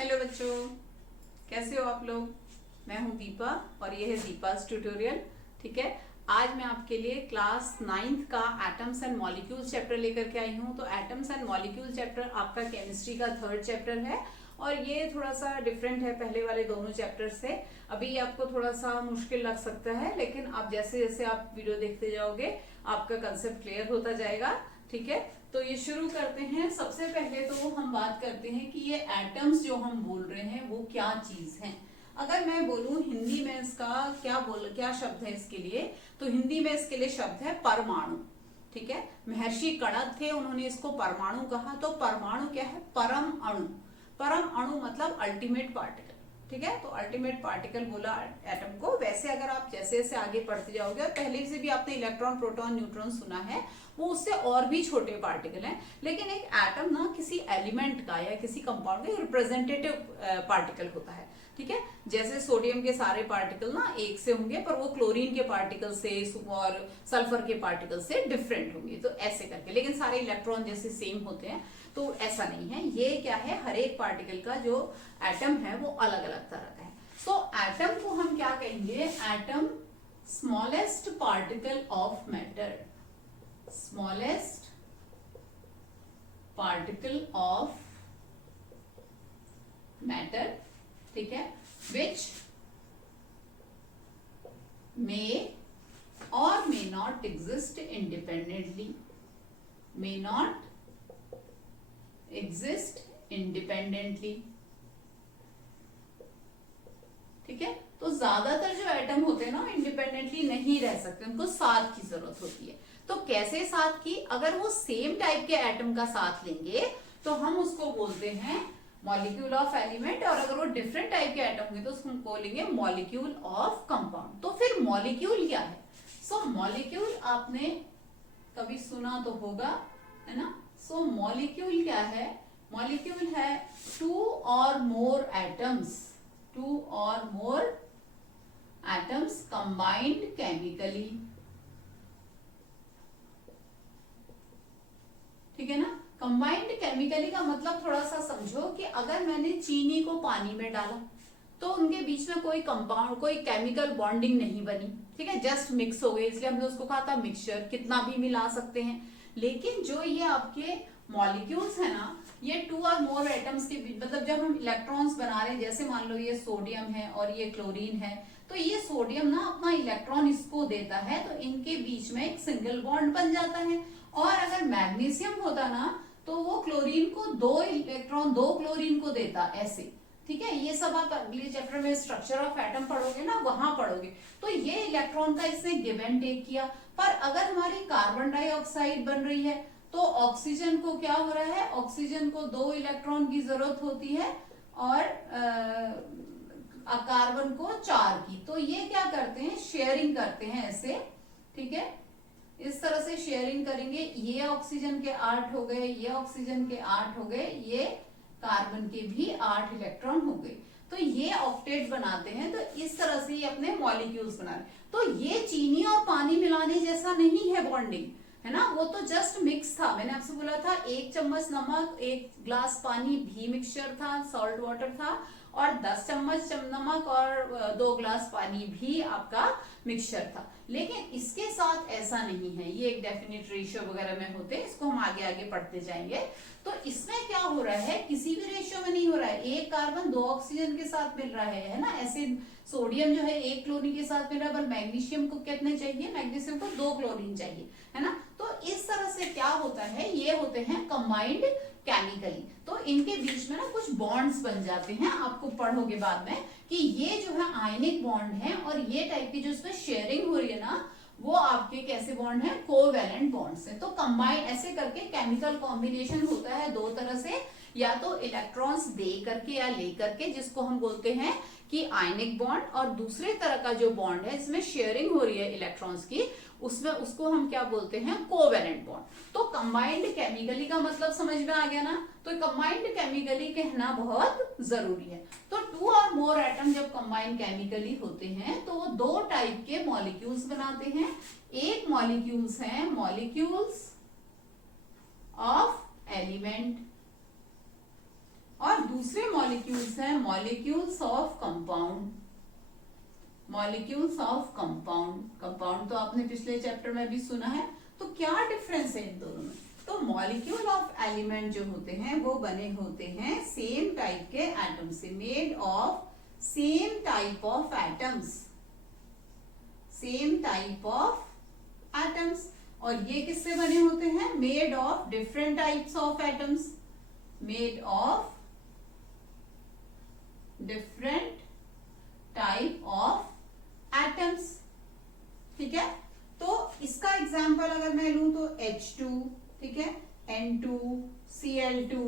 Hello बच्चों, कैसे हो आप लोग। मैं हूं दीपा और ये है दीपास ट्यूटोरियल। ठीक है, आज मैं आपके लिए क्लास 9th का एटम्स एंड मॉलिक्यूल्स चैप्टर लेकर के आई हूं। तो एटम्स एंड मॉलिक्यूल चैप्टर आपका केमिस्ट्री का 3rd चैप्टर है और ये थोड़ा सा डिफरेंट है पहले वाले दोनों चैप्टर से। अभी आपको थोड़ा सा मुश्किल लग सकता है, लेकिन आप जैसे जैसे आप वीडियो देखते जाओगे आपका कंसेप्ट क्लियर होता जाएगा। ठीक है, तो ये शुरू करते हैं। सबसे पहले तो हम बात करते हैं कि ये एटम्स जो हम बोल रहे हैं वो क्या चीज है। अगर मैं बोलूं हिंदी में इसका क्या शब्द है इसके लिए, तो हिंदी में इसके लिए शब्द है परमाणु। ठीक है, महर्षि कणद थे, उन्होंने इसको परमाणु कहा। तो परमाणु क्या है? परम अणु। परम अणु मतलब अल्टीमेट पार्टिकल। ठीक है, तो अल्टीमेट पार्टिकल बोला एटम को। वैसे अगर आप जैसे जैसे आगे पढ़ते जाओगे, और पहले से भी आपने इलेक्ट्रॉन प्रोटॉन न्यूट्रॉन सुना है, वो उससे और भी छोटे पार्टिकल हैं। लेकिन एक एटम ना किसी एलिमेंट का या किसी कंपाउंड का रिप्रेजेंटेटिव पार्टिकल होता है। ठीक है, जैसे सोडियम के सारे पार्टिकल ना एक से होंगे, पर वो क्लोरीन के पार्टिकल से और सल्फर के पार्टिकल से डिफरेंट होंगे। तो ऐसे करके, लेकिन सारे इलेक्ट्रॉन जैसे सेम होते हैं, तो ऐसा नहीं है। ये क्या है, हर एक पार्टिकल का जो एटम है वो अलग अलग तरह का है। सो एटम को हम क्या कहेंगे? Atom smallest particle of matter. Smallest particle of matter. ठीक है, विच मे और may not exist independently. May not exist independently. ठीक है, तो ज्यादातर जो एटम होते हैं ना, इंडिपेंडेंटली नहीं रह सकते, उनको साथ की जरूरत होती है। तो कैसे साथ की? अगर वो सेम टाइप के एटम का साथ लेंगे तो हम उसको बोलते हैं मॉलिक्यूल ऑफ एलिमेंट, और अगर वो डिफरेंट टाइप के एटम होंगे तो उसको बोलेंगे मॉलिक्यूल ऑफ कंपाउंड। तो फिर मॉलिक्यूल क्या है? सो मॉलिक्यूल आपने कभी सुना तो होगा, है ना। सो मॉलिक्यूल क्या है? मॉलिक्यूल है 2 or more atoms, 2 or more atoms combined chemically। ठीक है ना। कंबाइंड केमिकली का मतलब थोड़ा सा समझो कि अगर मैंने चीनी को पानी में डाला तो उनके बीच में कोई कंपाउंड, कोई केमिकल बॉन्डिंग नहीं बनी। ठीक है, जस्ट मिक्स हो गए, इसलिए हमने उसको कहा था मिक्सचर। कितना भी मिला सकते हैं। लेकिन जो ये आपके मॉलिक्यूल्स है ना, ये 2 और मोर एटम्स के बीच, मतलब जब हम इलेक्ट्रॉन्स बना रहे हैं, जैसे मान लो ये सोडियम है और ये क्लोरीन है, तो ये सोडियम ना अपना इलेक्ट्रॉन इसको देता है, तो इनके बीच में एक सिंगल बॉन्ड बन जाता है। और अगर मैग्नीशियम होता ना, तो वो क्लोरीन को 2 इलेक्ट्रॉन 2 क्लोरीन को देता, ऐसे। ठीक है, ये सब आप अगले चैप्टर में स्ट्रक्चर ऑफ एटम पढ़ोगे ना, वहां पढ़ोगे। तो ये इलेक्ट्रॉन का इसने गिव एंड टेक किया। पर अगर हमारी कार्बन डाइऑक्साइड बन रही है तो ऑक्सीजन को क्या हो रहा है? ऑक्सीजन को 2 इलेक्ट्रॉन की जरूरत होती है और कार्बन को 4 की। तो ये क्या करते हैं? शेयरिंग करते हैं ऐसे। ठीक है, इस तरह से शेयरिंग करेंगे। ये ऑक्सीजन के 8 हो गए, ये ऑक्सीजन के 8 हो गए, ये कार्बन के भी 8 इलेक्ट्रॉन हो गए। तो ये ऑक्टेट बनाते हैं। तो इस तरह से ये अपने मॉलिक्यूल्स बना रहे। तो ये चीनी और पानी मिलाने जैसा नहीं है बॉन्डिंग, है ना। वो तो जस्ट मिक्स था। मैंने आपसे बोला था 1 चम्मच नमक 1 ग्लास पानी भी मिक्सचर था, सॉल्ट वाटर था, और 10 चम्मच नमक और 2 ग्लास पानी भी आपका मिक्सचर था। लेकिन इसके साथ ऐसा नहीं है। ये एक डेफिनेट रेशियो वगैरह में होते हैं, इसको हम आगे आगे पढ़ते जाएंगे। तो इसमें क्या हो रहा है? किसी भी रेशियो में नहीं हो रहा है। 1 कार्बन 2 ऑक्सीजन के साथ मिल रहा है ना। ऐसे सोडियम जो है 1 क्लोरीन के साथ मिल रहा है, पर मैग्नीशियम को कितने चाहिए? मैग्नीशियम को 2 क्लोरीन चाहिए, है ना। तो इस तरह से क्या होता है? ये होते हैं कंबाइंड केमिकली। तो इनके बीच में ना कुछ बॉन्ड्स बन जाते हैं। आपको पढ़ोगे बाद में कि ये जो है आयनिक बॉन्ड है, और ये टाइप की जो इसमें शेयरिंग हो रही है ना, वो आपके कैसे बॉन्ड है? कोवैलेंट बॉन्ड्स है। तो कंबाइन ऐसे करके केमिकल कॉम्बिनेशन होता है 2 तरह से, या तो इलेक्ट्रॉन्स दे करके या ले करके, जिसको हम बोलते हैं कि आयनिक बॉन्ड, और दूसरे तरह का जो बॉन्ड है इसमें शेयरिंग हो रही है इलेक्ट्रॉन्स की, उसमें उसको हम क्या बोलते हैं? Covalent bond. तो कंबाइंड केमिकली का मतलब समझ में आ गया ना। तो कंबाइंड केमिकली कहना बहुत जरूरी है। तो 2 और मोर एटम जब कंबाइंड केमिकली होते हैं तो वो 2 टाइप के मॉलिक्यूल्स बनाते हैं। एक मॉलिक्यूल्स हैं मॉलिक्यूल्स ऑफ एलिमेंट, और दूसरे मॉलिक्यूल्स हैं molecules of compound. Molecules of compound, compound तो आपने पिछले चैप्टर में भी सुना है। तो क्या डिफरेंस है इन दोनों में? तो मॉलिक्यूल ऑफ एलिमेंट जो होते हैं वो बने होते हैं सेम टाइप के एटम से, made of same type of atoms, same type of atoms. और ये किससे बने होते हैं? Made of different types of atoms, made of different type of atoms. ठीक है, तो इसका एग्जांपल अगर मैं लूं तो H2, ठीक है, N2, Cl2,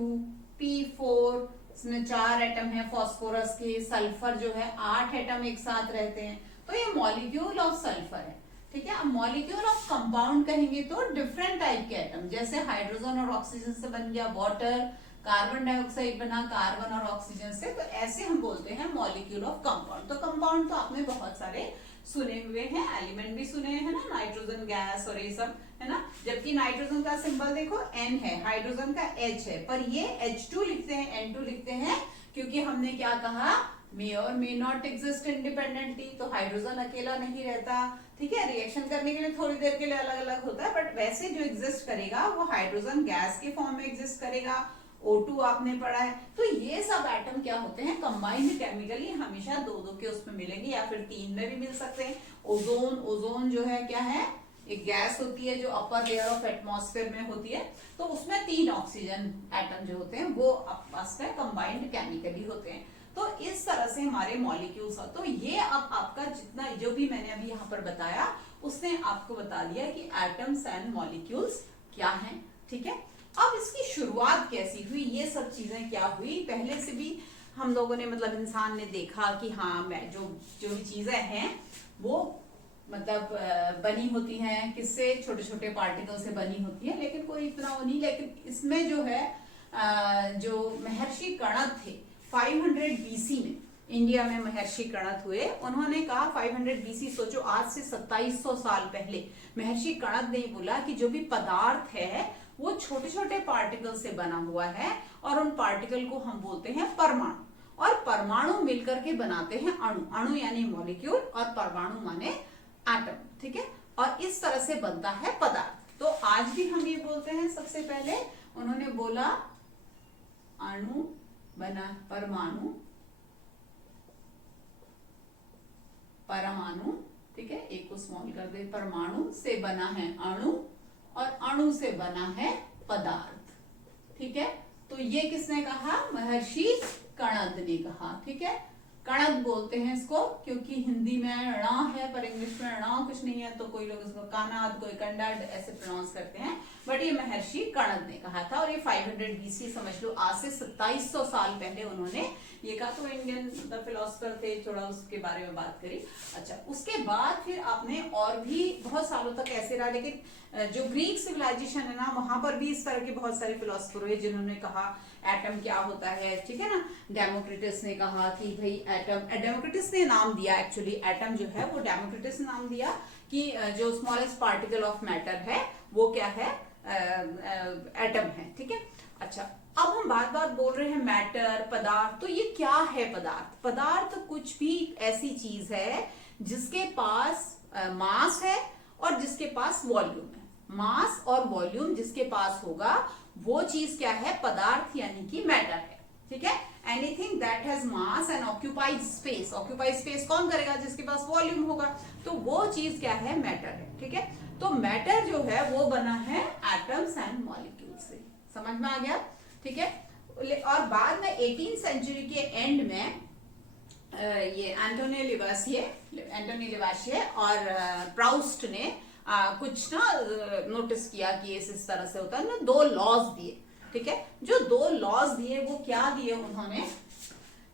P4, इसमें 4 एटम है फॉस्फोरस के, सल्फर जो है 8 एटम एक साथ रहते हैं, तो ये मॉलिक्यूल ऑफ सल्फर है। ठीक है, अब मॉलिक्यूल ऑफ कंपाउंड कहेंगे तो डिफरेंट टाइप के एटम, जैसे हाइड्रोजन और ऑक्सीजन से बन गया वाटर, कार्बन डाइऑक्साइड बना कार्बन और ऑक्सीजन से, तो ऐसे हम बोलते हैं मॉलिक्यूल ऑफ कंपाउंड। तो कंपाउंड तो आपने बहुत सारे सुने हुए हैं, एलिमेंट भी सुने हैं ना, नाइट्रोजन गैस और ये सब है ना। जबकि नाइट्रोजन का सिंबल देखो N है, हाइड्रोजन का H है, पर ये H2 लिखते हैं, N2 लिखते हैं, क्योंकि हमने क्या कहा, मे और मे नॉट एग्जिस्ट इंडिपेंडेंटली। तो हाइड्रोजन अकेला नहीं रहता, ठीक है, रिएक्शन करने के लिए थोड़ी देर के लिए अलग अलग होता है, बट वैसे जो एग्जिस्ट करेगा वो हाइड्रोजन गैस के फॉर्म में एग्जिस्ट करेगा। O2 आपने पढ़ा है। तो ये सब एटम क्या होते हैं, कंबाइंड केमिकली हमेशा दो दो के उसमें मिलेंगे या फिर 3 में भी मिल सकते हैं। ओजोन, ओजोन जो है क्या है, एक गैस होती है जो अपर लेयर ऑफ एटमॉस्फेयर में होती है, तो उसमें 3 ऑक्सीजन एटम जो होते हैं वो आपस में कंबाइंड केमिकली होते हैं। तो इस तरह से हमारे मॉलिक्यूल्स, तो ये अब आपका जितना जो भी मैंने अभी यहाँ पर बताया उसने आपको बता दिया कि एटम्स एंड मॉलिक्यूल्स क्या हैं। ठीक है, अब इसकी शुरुआत कैसी हुई, ये सब चीजें क्या हुई, पहले से भी हम लोगों ने मतलब इंसान ने देखा कि हाँ मैं जो भी चीजें हैं वो मतलब बनी होती हैं किससे, छोटे छोटे पार्टिकल से बनी होती है, लेकिन कोई इतना वो नहीं। लेकिन इसमें जो है जो महर्षि कणद थे 500 BC में, इंडिया में महर्षि कणद हुए, उन्होंने कहा 500 BC, सोचो आज से 2700 साल पहले महर्षि कणद ने बोला कि जो भी पदार्थ है वो छोटे छोटे पार्टिकल से बना हुआ है, और उन पार्टिकल को हम बोलते हैं परमाणु, और परमाणु मिलकर के बनाते हैं अणु, अणु यानी मॉलिक्यूल और परमाणु माने एटम। ठीक है, और इस तरह से बनता है पदार्थ। तो आज भी हम ये बोलते हैं, सबसे पहले उन्होंने बोला अणु बना, परमाणु, परमाणु, ठीक है, एक को स्मॉल कर दे, परमाणु से बना है अणु और अणु से बना है पदार्थ। ठीक है, तो ये किसने कहा, महर्षि कणद ने कहा। ठीक है, कणद बोलते हैं इसको क्योंकि हिंदी में ण है पर इंग्लिश में ण कुछ नहीं है, तो कोई लोग इसको कानाद, कोई कंडाड ऐसे प्रोनाउंस करते हैं, बट ये महर्षि कणद ने कहा था। और ये 500 BC समझ लो, आज से 2700 साल पहले उन्होंने ये कहा। तो इंडियन फिलोसफर थे, थोड़ा उसके बारे में बात करी। अच्छा, उसके बाद फिर आपने और भी बहुत सालों तक ऐसे रहा, लेकिन जो ग्रीक सिविलाइजेशन है ना, वहां पर भी इस तरह के बहुत सारे फिलोसफर हुए जिन्होंने कहा एटम क्या होता है। ठीक है ना, डेमोक्रिटस ने कहा कि भाई एटम, डेमोक्रिटस ने नाम दिया, एक्चुअली एटम जो है वो डेमोक्रिटस ने नाम दिया कि जो स्मॉलेस्ट पार्टिकल ऑफ मैटर है वो क्या है, एटम है। ठीक है, अच्छा, अब हम बार बार बोल रहे हैं मैटर, पदार्थ, तो ये क्या है पदार्थ? पदार्थ कुछ भी ऐसी चीज है जिसके पास मास है और जिसके पास वॉल्यूम है। मास और वॉल्यूम जिसके पास होगा वो चीज क्या है, पदार्थ यानी कि मैटर है। ठीक है, anything that has mass and occupies space, occupies space कौन करेगा, जिसके पास वॉल्यूम होगा, तो वो चीज क्या है, मैटर है। ठीक है, तो मैटर जो है वो बना है एटम्स एंड मॉलिक्यूल से। समझ में आ गया? ठीक है, और बाद में 18th सेंचुरी के एंड में ये एंटोनी लिवासिए और प्राउस्ट ने कुछ ना नोटिस किया कि इस तरह से होता है ना, 2 लॉज दिए। ठीक है, जो 2 लॉज दिए वो क्या दिए उन्होंने,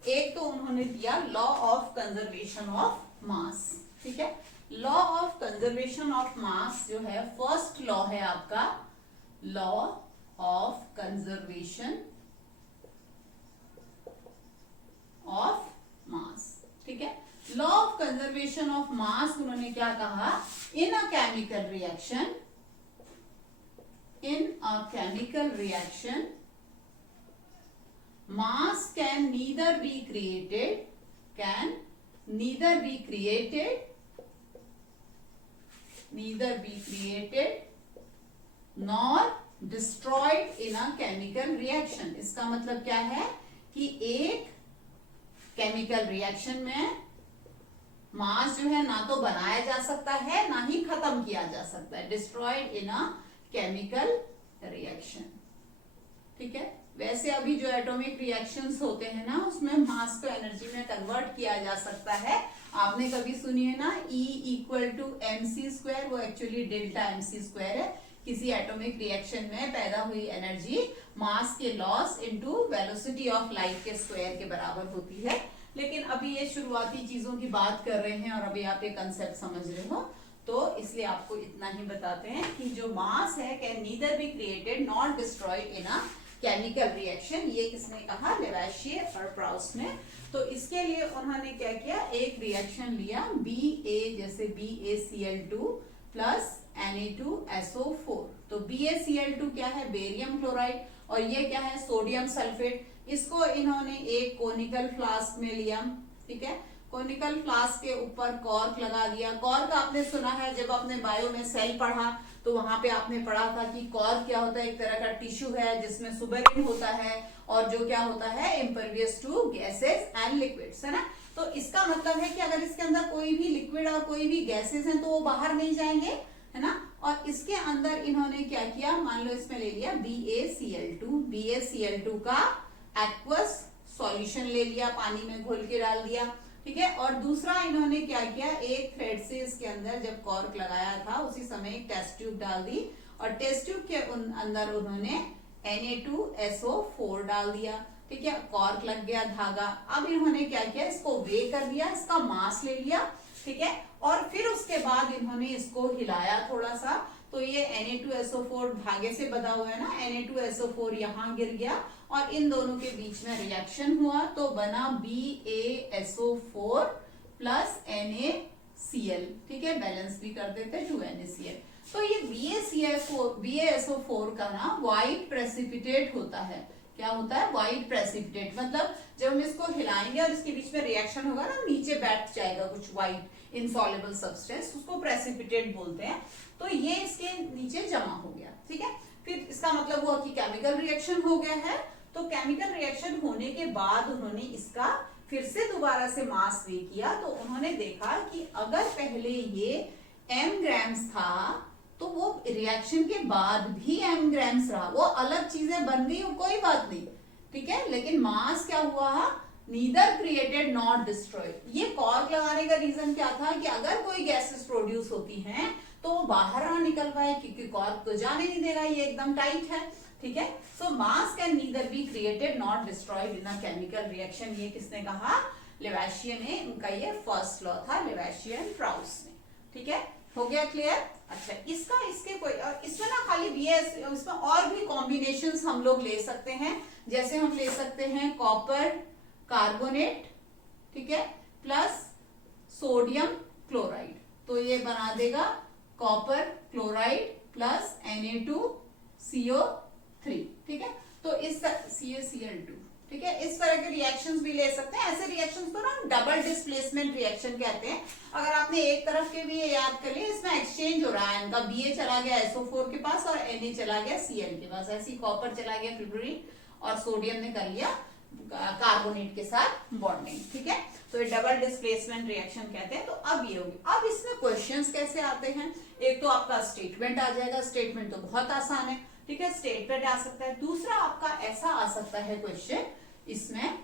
एक तो उन्होंने दिया law of conservation of mass. ठीक है, law of conservation of mass जो है, फर्स्ट लॉ है आपका law of conservation of mass. ठीक है, law of conservation of mass उन्होंने क्या कहा, in a chemical reaction mass can neither be created, can neither be created nor destroyed in a chemical reaction. इसका मतलब क्या है कि एक केमिकल रिएक्शन में मास जो है ना तो बनाया जा सकता है ना ही खत्म किया जा सकता है, destroyed in a chemical reaction. ठीक है, वैसे अभी जो एटॉमिक रिएक्शंस होते हैं ना उसमें मास को एनर्जी में कन्वर्ट किया जा सकता है। आपने कभी सुनी है ना E इक्वल टू mc², वो एक्चुअली डेल्टा mc² है। किसी एटॉमिक रिएक्शन में पैदा हुई एनर्जी मास के loss into velocity of light के स्क्वायर के बराबर होती है। लेकिन अभी ये शुरुआती चीजों की बात कर रहे हैं और अभी आप ये कंसेप्ट समझ रहे हो, तो इसलिए आपको इतना ही बताते हैं कि जो मास है can neither be created not destroyed in a chemical reaction. ये किसने कहा? लेवाशियर और प्राउस ने। तो इसके लिए उन्होंने क्या किया, एक रिएक्शन लिया BA, जैसे BaCl2 प्लस Na2SO4। तो BaCl2 क्या है? बेरियम क्लोराइड, और ये क्या है? Sodium sulphate. इसको इन्होंने एक कोनिकल फ्लास्क में लिया। ठीक है, कोनिकल फ्लास्क के ऊपर कॉर्क लगा दिया। कॉर्क आपने सुना है, जब आपने बायो में सेल पढ़ा तो वहां पे आपने पढ़ा था कि कॉर्क क्या होता है? एक तरह का टिश्यू है जिसमें सुबेरिन होता है और जो क्या होता है? Impervious to gases and liquids, है ना। तो इसका मतलब है कि अगर इसके अंदर कोई भी लिक्विड और कोई भी गैसेस हैं तो वो बाहर नहीं जाएंगे, है ना। और इसके अंदर इन्होंने क्या किया, मान लो इसमें ले लिया BaCl2 का एक्वस सॉल्यूशन ले लिया, पानी में घोल के डाल दिया। ठीक है, और दूसरा इन्होंने क्या किया, एक थ्रेड से इसके अंदर जब कॉर्क लगाया था उसी समय एक टेस्ट ट्यूब डाल दी, और टेस्ट ट्यूब के अंदर उन्होंने Na2SO4 डाल दिया। ठीक है, कॉर्क लग गया, धागा। अब इन्होंने क्या किया, इसको वे कर दिया, इसका मास ले लिया। ठीक है, और फिर उसके बाद इन्होंने इसको हिलाया थोड़ा सा, तो ये Na2SO4 धागे से बंधा हुआ है ना, Na2SO4 यहाँ गिर गया और इन दोनों के बीच में रिएक्शन हुआ तो बना BaSO4 प्लस NaCl। ठीक है, बैलेंस भी कर देते 2NaCl। तो ये BaSO4 का ना व्हाइट प्रेसिपिटेट होता है। क्या होता है? White precipitate. मतलब जब हम इसको हिलाएंगे और इसके बीच में रिएक्शन होगा ना, नीचे बैठ जाएगा कुछ व्हाइट इनसॉल्युबल सब्सटेंस, उसको प्रेसिपिटेट बोलते हैं। तो ये इसके नीचे जमा हो गया। ठीक है, फिर इसका मतलब हुआ कि केमिकल रिएक्शन हो गया है। तो केमिकल रिएक्शन होने के बाद उन्होंने इसका फिर से दोबारा से मास वे किया, तो उन्होंने देखा कि अगर पहले ये m ग्राम्स था तो वो रिएक्शन के बाद भी m ग्राम्स रहा, वो अलग चीजें बन गई, कोई बात नहीं। ठीक है, लेकिन मास क्या हुआ? Neither created not destroyed. ये कॉर्क लगाने का रीजन क्या था कि अगर कोई गैसेस प्रोड्यूस होती हैं तो वो बाहर ना निकल पाए, क्योंकि कॉर्क तो जाने नहीं देगा, ये एकदम टाइट है। ठीक है, so mass can neither be created not destroyed in a chemical reaction. ये किसने कहा? लेवाशियर ने। उनका ये फर्स्ट लॉ था, लेवाशियर एंड प्राउस ने। ठीक है, हो गया क्लियर? अच्छा, इसके कोई इसमें ना खाली BS, इसमें और भी कॉम्बिनेशंस हम लोग ले सकते हैं। जैसे हम ले सकते हैं कॉपर कार्बोनेट, ठीक है, प्लस सोडियम क्लोराइड, तो ये बना देगा कॉपर क्लोराइड प्लस Na2CO3। ठीक है, तो इस CaCl2। ठीक है, इस तरह के रिएक्शंस भी ले सकते हैं। ऐसे रिएक्शंस को ना डबल डिस्प्लेसमेंट रिएक्शन कहते हैं। अगर आपने एक तरफ के भी ये याद कर लिया, इसमें एक्सचेंज हो रहा है, इनका Ba चला गया SO4 के पास और Na चला गया Cl के पास। ऐसी कॉपर चला गया क्लोरीन और सोडियम ने कर लिया कार्बोनेट के साथ बॉन्डिंग। ठीक है, तो ये डबल डिस्प्लेसमेंट रिएक्शन कहते हैं। तो अब ये होगी। अब इसमें क्वेश्चंस कैसे आते हैं? एक तो आपका स्टेटमेंट आ जाएगा, स्टेटमेंट तो बहुत आसान है। ठीक है, स्टेटमेंट आ सकता है। दूसरा आपका ऐसा आ सकता है क्वेश्चन, इसमें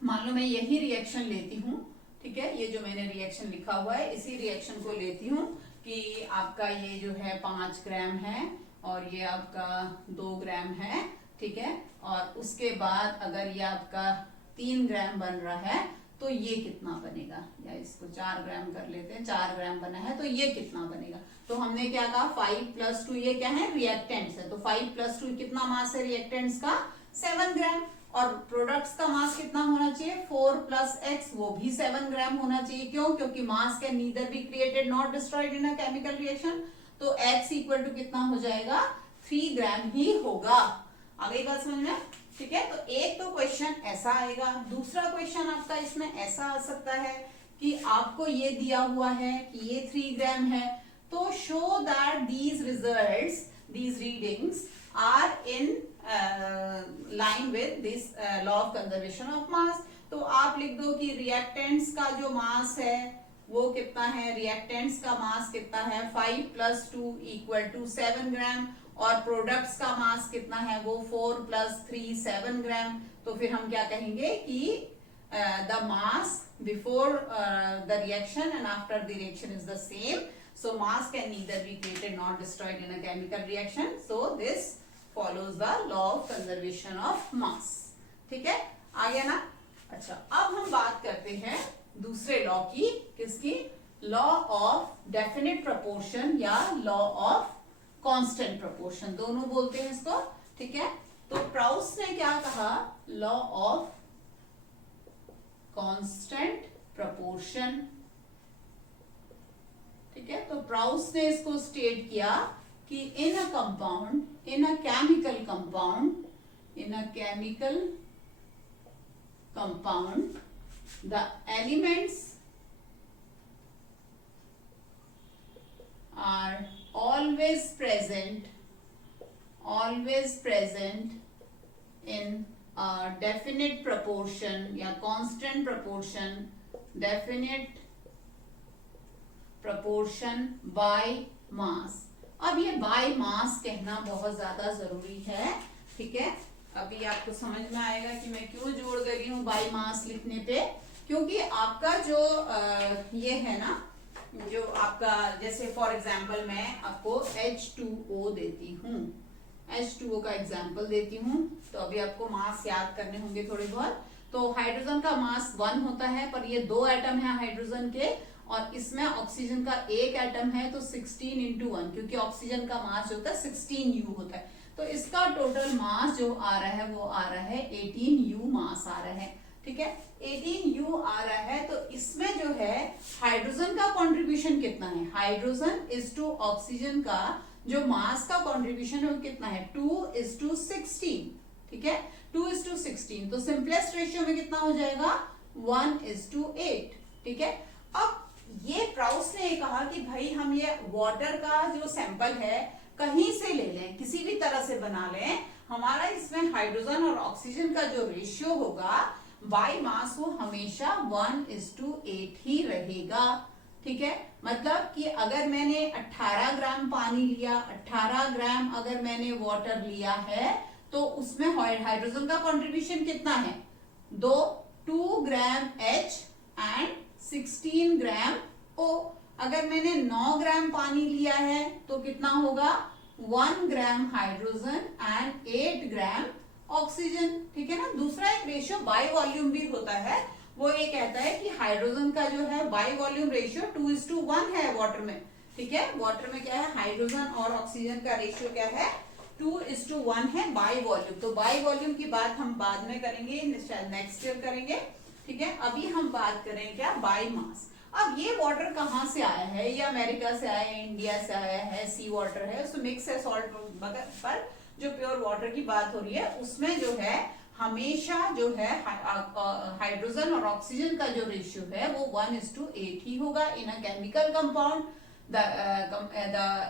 मान लो मैं यही रिएक्शन लेती हूँ। ठीक है, ये जो मैंने रिएक्शन लिखा हुआ है इसी रिएक्शन को लेती हूँ कि आपका ये जो है 5 ग्राम है और ये आपका 2 ग्राम है। ठीक है, और उसके बाद अगर ये आपका 3 ग्राम बन रहा है तो ये कितना बनेगा, या इसको 4 ग्राम कर लेते हैं, 4 ग्राम बना है तो ये कितना बनेगा। तो हमने क्या कहा 5 + 2, ये क्या है? रिएक्टेंट्स है। तो 5 + 2 कितना मास है रिएक्टेंट्स का? 7 ग्राम। और प्रोडक्ट्स का मास कितना होना चाहिए? 4 + x, वो भी 7 ग्राम होना चाहिए। क्यों? क्योंकि मास can neither be created not destroyed in a chemical reaction. तो x = कितना हो जाएगा? 3 ग्राम ही होगा। आ गई बात समझ में? ठीक है, तो एक तो क्वेश्चन ऐसा आएगा। दूसरा क्वेश्चन आपका इसमें ऐसा आ सकता है कि आपको ये दिया हुआ है कि ये 3 ग्राम है, तो show that these results, these readings are in line with this law of conservation of mass. तो आप लिख दो कि रिएक्टेंट्स का जो मास है वो कितना है, रिएक्टेंट्स का मास कितना है 5 + 2 = 7 ग्राम, और प्रोडक्ट्स का मास कितना है वो 4 + 3 7 ग्राम। तो फिर हम क्या कहेंगे कि the mass before the reaction and after the reaction is the same, so mass can neither be created not destroyed in a chemical reaction, so this follows the law of conservation of mass. ठीक है, आ गया ना। अच्छा, अब हम बात करते हैं दूसरे लॉ की, किसकी, लॉ ऑफ डेफिनेट प्रोपोर्शन या लॉ ऑफ कांस्टेंट प्रोपोर्शन, दोनों बोलते हैं इसको। ठीक है, तो प्राउस ने क्या कहा, लॉ ऑफ कांस्टेंट प्रोपोर्शन। ठीक है, तो प्राउस ने इसको स्टेट किया कि in a compound, in a chemical compound, in a chemical compound the elements are always present in a definite proportion या constant proportion, definite proportion by mass। अब ये by mass कहना बहुत ज्यादा जरूरी है। ठीक है, अभी आपको समझ में आएगा कि मैं क्यों जोर दे रही हूँ बाई मास लिखने पे, क्योंकि आपका जो ये है ना, जो आपका जैसे फॉर एग्जांपल मैं आपको H2O देती हूँ, H2O का एग्जांपल देती हूँ, तो अभी आपको मास याद करने होंगे थोड़े बहुत। तो हाइड्रोजन का मास 1 होता है, पर ये 2 एटम है हाइड्रोजन के, और इसमें ऑक्सीजन का 1 एटम है, तो 16 × 1, क्योंकि ऑक्सीजन का मास जो होता है 16U होता है, तो इसका टोटल मास जो आ रहा है वो आ रहा है 18U मास आ रहा है। ठीक है, 18U आ रहा है, तो इसमें जो है हाइड्रोजन का कंट्रीब्यूशन कितना है, हाइड्रोजन इज टू ऑक्सीजन का जो मास का कंट्रीब्यूशन है वो कितना है 2:16। ठीक है, 2:16, तो सिंपलेस्ट रेशियो में कितना हो जाएगा 1:8। ठीक है, अब ये प्राउस ने कहा कि भाई हम ये वाटर का जो सैंपल है कहीं से ले लें, किसी भी तरह से बना लें, हमारा इसमें हाइड्रोजन और ऑक्सीजन का जो रेशियो होगा बाय मास वो हमेशा 1:8 ही रहेगा। ठीक है, मतलब कि अगर मैंने 18 ग्राम पानी लिया, 18 ग्राम अगर मैंने वाटर लिया है, तो उसमें हाइड्रोजन का कंट्रीब्यूशन कितना है 2 ग्राम H एंड 16 ग्राम O। अगर मैंने 9 ग्राम पानी लिया है तो कितना होगा 1 gram hydrogen and 8 gram oxygen. ठीक है ना, दूसरा एक रेशियो बाय वॉल्यूम भी होता है, वो ये कहता है कि हाइड्रोजन का जो है बाय वॉल्यूम रेशियो 2:1 है वाटर में। ठीक है, वाटर में क्या है हाइड्रोजन और ऑक्सीजन का रेशियो क्या है 2:1 है बाय वॉल्यूम। तो बाय वॉल्यूम की बात हम बाद में करेंगे, शायद नेक्स्ट ईयर करेंगे। ठीक है, अभी हम बात करें क्या बाय मास। अब ये वाटर कहाँ से आया है, ये अमेरिका से आया है, इंडिया से आया है, सी वाटर है, उसमें मिक्स है सॉल्ट, पर जो प्योर वाटर की बात हो रही है उसमें जो है हमेशा जो है हाइड्रोजन और ऑक्सीजन का जो रेशियो है वो 1:8 ही होगा। In a chemical compound the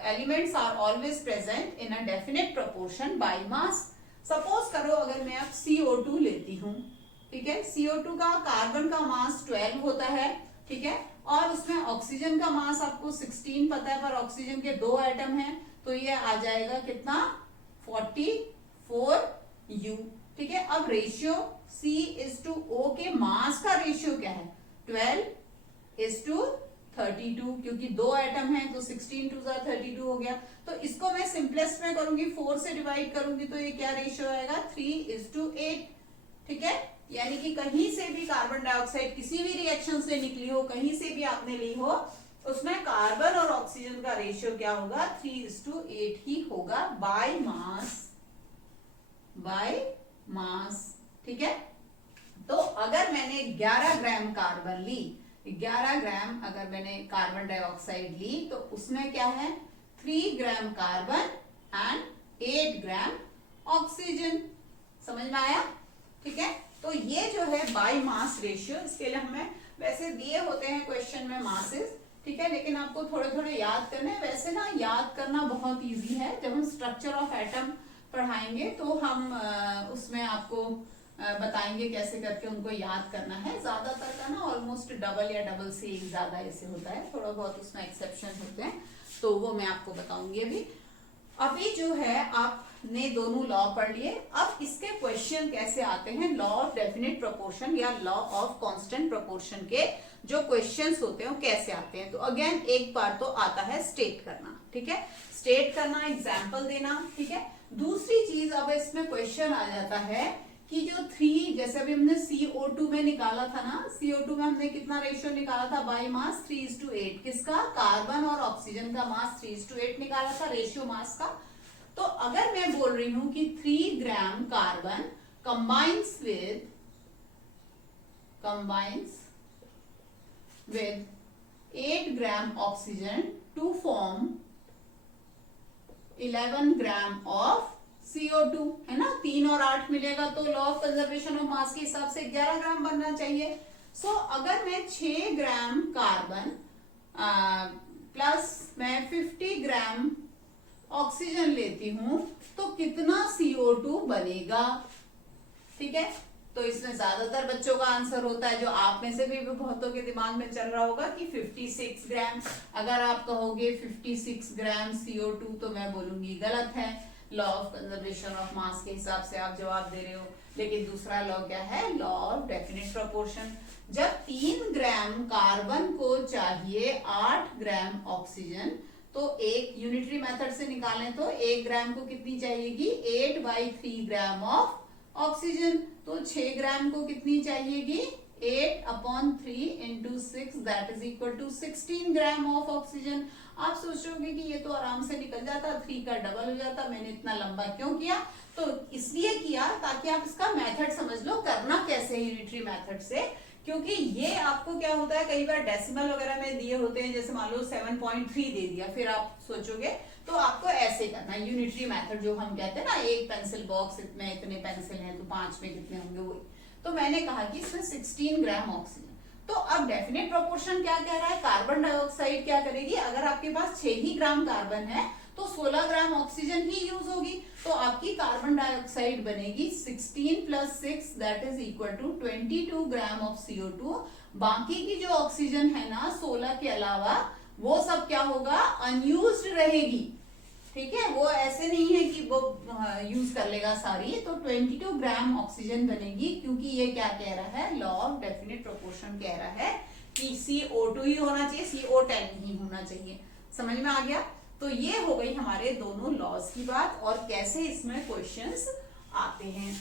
elements are always present in a definite proportion by mass। Suppose करो अगर मैं अब CO2 लेती हूँ, ठीक है, CO2 का कार्बन का मास 12 होता है, ठीक है, और उसमें ऑक्सीजन का मास आपको 16 पता है, पर ऑक्सीजन के 2 एटम हैं, तो ये आ जाएगा कितना 44U। ठीक है, अब रेशियो C:O के मास का रेशियो क्या है 12:32, क्योंकि 2 एटम है तो 16 2 32 हो गया। तो इसको मैं सिंपलेस्ट में करूंगी 4 से डिवाइड करूंगी, तो ये क्या रेशियो आएगा 3:8। ठीक है, यानी कि कहीं से भी कार्बन डाइऑक्साइड किसी भी रिएक्शन से निकली हो, कहीं से भी आपने ली हो, उसमें कार्बन और ऑक्सीजन का रेशियो क्या होगा 3:8 ही होगा बाय मास। ठीक है, तो अगर मैंने 11 ग्राम कार्बन ली, 11 ग्राम अगर मैंने कार्बन डाइऑक्साइड ली, तो उसमें क्या है 3 gram carbon and 8 gram oxygen. समझ में आया? ठीक है, तो ये जो है बाय मास रेशियो, इसके लिए हमें वैसे दिए होते हैं क्वेश्चन में मासेस, ठीक है, लेकिन आपको थोड़े थोड़े याद करने हैं। वैसे ना याद करना बहुत इजी है, जब हम स्ट्रक्चर ऑफ एटम पढ़ाएंगे तो हम उसमें आपको बताएंगे कैसे करके उनको याद करना है। ज्यादातर का ना ऑलमोस्ट डबल या डबल से एक ज्यादा ऐसे होता है, थोड़ा बहुत उसमें एक्सेप्शन होते हैं, तो वो मैं आपको बताऊंगी अभी। अभी जो है आपने दोनों लॉ पढ़ लिए, अब इसके क्वेश्चन कैसे आते हैं। लॉ ऑफ डेफिनेट प्रोपोर्शन या लॉ ऑफ कांस्टेंट प्रोपोर्शन के जो क्वेश्चंस होते हैं वो कैसे आते हैं। तो अगेन एक बार तो आता है स्टेट करना, ठीक है, स्टेट करना, एग्जाम्पल देना, ठीक है। दूसरी चीज अब इसमें क्वेश्चन आ जाता है कि जो 3, जैसे अभी हमने CO2 में निकाला था ना, CO2 में हमने कितना रेशियो निकाला था बाय मास 3:8, किसका, कार्बन और ऑक्सीजन का मास 3:8 निकाला था, रेशियो मास का। तो अगर मैं बोल रही हूं कि 3 gram carbon combines with 8 gram oxygen to form 11 gram of CO2, है ना, 3 और 8 मिलेगा तो law of conservation of mass के हिसाब से 11 ग्राम बनना चाहिए। सो अगर मैं 6 ग्राम कार्बन प्लस मैं 50 ग्राम ऑक्सीजन लेती हूं तो कितना CO2 बनेगा, ठीक है। तो इसमें ज्यादातर बच्चों का आंसर होता है, जो आप में से भी बहुतों के दिमाग में चल रहा होगा कि 56 ग्राम। अगर आप कहोगे 56 ग्राम CO2 तो मैं बोलूंगी गलत है, law of conservation of mass के हिसाब से आप जवाब दे रहे हो। लेकिन दूसरा लॉ क्या है, लॉ ऑफ डेफिनेट प्रोपोर्शन। जब 3 ग्राम कार्बन को चाहिए 8 ग्राम ऑक्सीजन, तो एक यूनिटरी मेथड से निकालें तो 1 ग्राम को कितनी चाहिएगी, 8/3 ग्राम ऑफ ऑक्सीजन। तो 6 ग्राम को कितनी चाहिएगी, 8/3 into 6 that is equal to 16 gram of oxygen. आप सोचोगे कि ये तो आराम से निकल जाता, 3 का डबल हो जाता, मैंने इतना लंबा क्यों किया। तो इसलिए किया ताकि आप इसका मेथड समझ लो, करना कैसे यूनिटरी मेथड से, क्योंकि ये आपको क्या होता है, कई बार डेसिमल वगैरह में दिए होते हैं, जैसे मान लो 7.3 दे दिया, फिर आप सोचोगे तो आपको ऐसे करना है यूनिटरी मेथड, जो हम कहते हैं ना, एक पेंसिल बॉक्स में इतने पेंसिल हैं तो 5 में कितने होंगे, वही। तो मैंने कहा कि इसमें 16 ग्राम ऑक्सीजन। तो अब डेफिनेट प्रोपोर्शन क्या कह रहा है, कार्बन डाइऑक्साइड क्या करेगी, अगर आपके पास 6 ही ग्राम कार्बन है तो 16 ग्राम ऑक्सीजन ही यूज होगी, तो आपकी कार्बन डाइऑक्साइड बनेगी 16 + 6 that is equal to 22 gram of CO2। बाकी की जो ऑक्सीजन है ना 16 के अलावा, वो सब क्या होगा, अनयूज्ड रहेगी, ठीक है। वो ऐसे नहीं है कि वो यूज कर लेगा सारी, तो 22 ग्राम ऑक्सीजन बनेगी, क्योंकि ये क्या कह रहा है, लॉ ऑफ डेफिनेट प्रोपोर्शन कह रहा है कि CO2 ही होना चाहिए, CO10 नहीं होना चाहिए। समझ में आ गया। तो ये हो गई हमारे दोनों लॉज की बात और कैसे इसमें क्वेश्चंस आते हैं।